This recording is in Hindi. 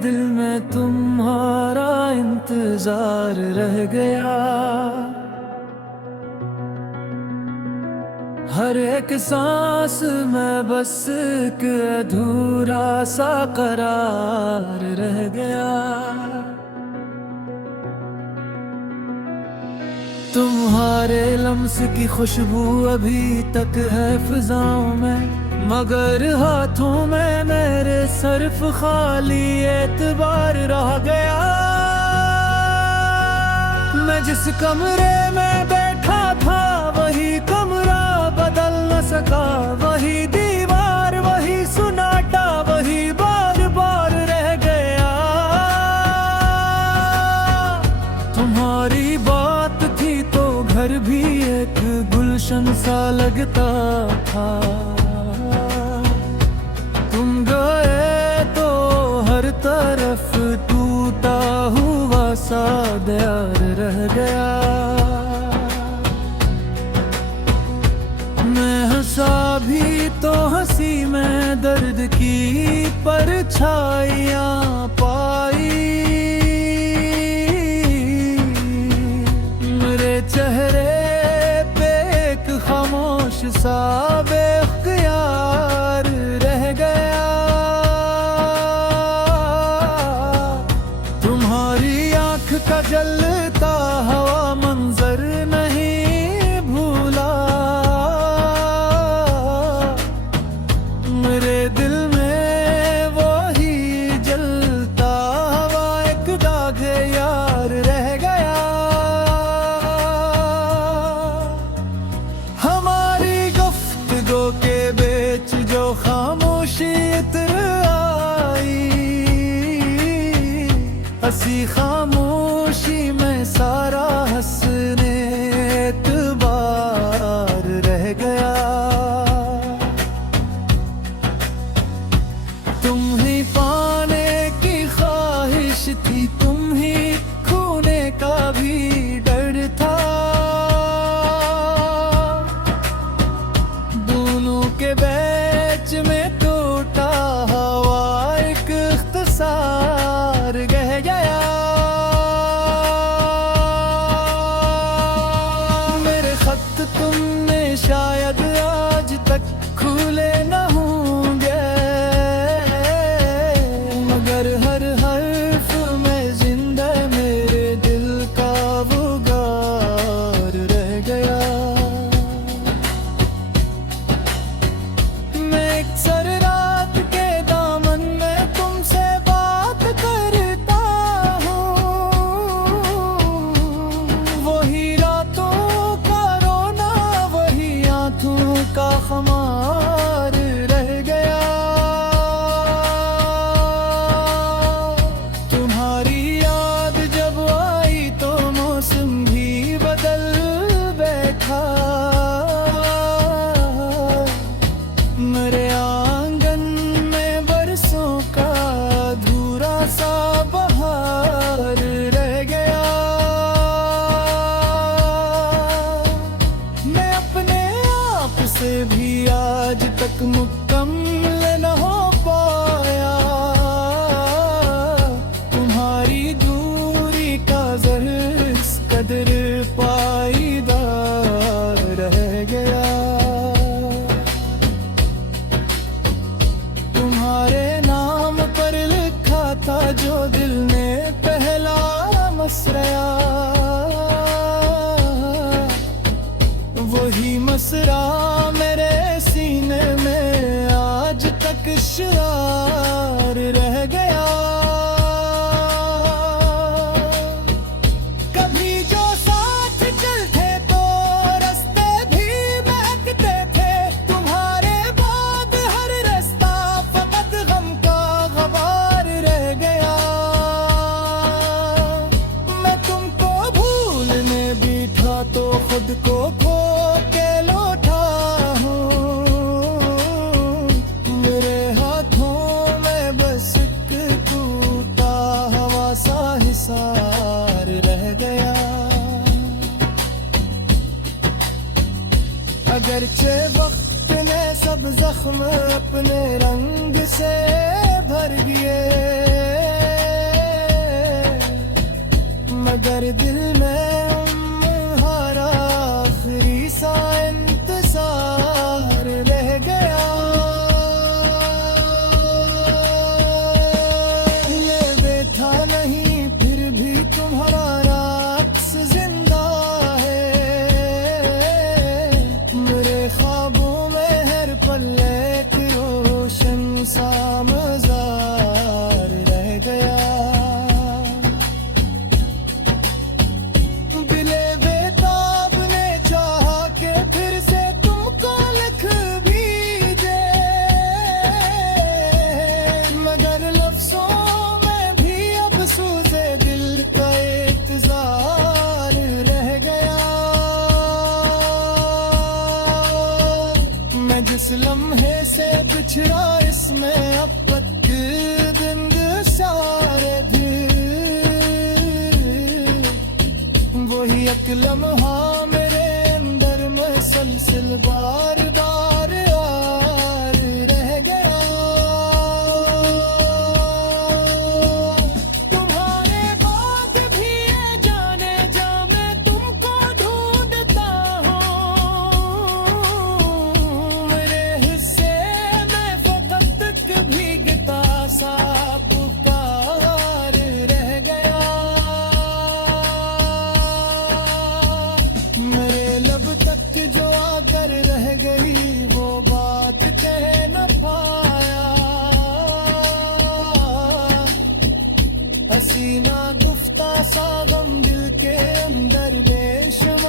दिल में तुम्हारा इंतजार रह गया। हर एक सांस में बस एक अधूरा सा करार रह गया। तुम्हारे लम्स की खुशबू अभी तक है फिजाओं में, मगर हाथों में मेरे सिर्फ खाली एतबार रह गया। मैं जिस कमरे में बैठा था वही कमरा बदल न सका, वही दीवार वही सुनाटा वही बार बार रह गया। तुम्हारी बात थी तो घर भी एक गुलशन सा लगता था, तुम गए तो हर तरफ टूटा हुआ सा दयार रह गया। मैं हंसा भी तो हंसी में दर्द की परछाइयां पाई, मेरे चेहरे पे एक खामोश सा बेख्तियार रह गया। तुम्हारी आंख का जलता हवा मंजर नहीं भूला, मेरे दिल में वो ही जलता हवा एक दाग यार रह गया। हमारी गुफ्तगू के बीच जो खामोशी इतर आई, हंसी खामोशी में सारा हंसने एतबार रह गया। तुम ही पाने की ख्वाहिश थी, तुम ही खोने का भी डर था, दोनों के बीच में टूटा हवा एक इख्तिसार रह गया। मेरे खत तुमने शायद आज तक खुले न होंगे, मगर हर हर्फ में जिंदा मेरे दिल का वो गार रह गया। मैं एक सर रात के दामन में तुमसे बात करता हूँ, वही रातों का रोना वही आंखों का खमार रह गया। तुम्हारी याद जब आई तो मौसम भी बदल बैठा, मेरे आंगन में बरसों का अधूरा सा बहार रह गया। मैं अपने आप से भी आज तक मुकम्मल न हो पाया, तुम्हारी दूरी का ज़र इस कदर पाईदार रह गया। तुम्हारे नाम पर लिखा था जो दिल ने पहला मसरा, वही मसरा मेरे सीने में आज तक शार रह गया। कभी जो साथ चलते तो रास्ते भी महकते थे, तुम्हारे बाद हर रास्ता फकत गम का गबार रह गया। मैं तुमको भूलने भी था तो खुद को खो के लौटा हूँ, मेरे हाथों में बस एक टूटा हवा सा हिसार रह गया। अगरचे वक्त ने सब जख्म अपने रंग से भर दिए, एक लम्हा मेरे अंदर मसलसल बार बार यार रह गया। तुम्हारे बाद भी ये जाने जा मैं तुमको ढूंढता हूँ। मेरे हिस्से में फकत एक भीगता सा पुकार रह गया। मेरे लब तक जो आकर रह गई वो बात कह न पाया। हसीना गुफ्ता सा गम दिल के अंदर बेशुमार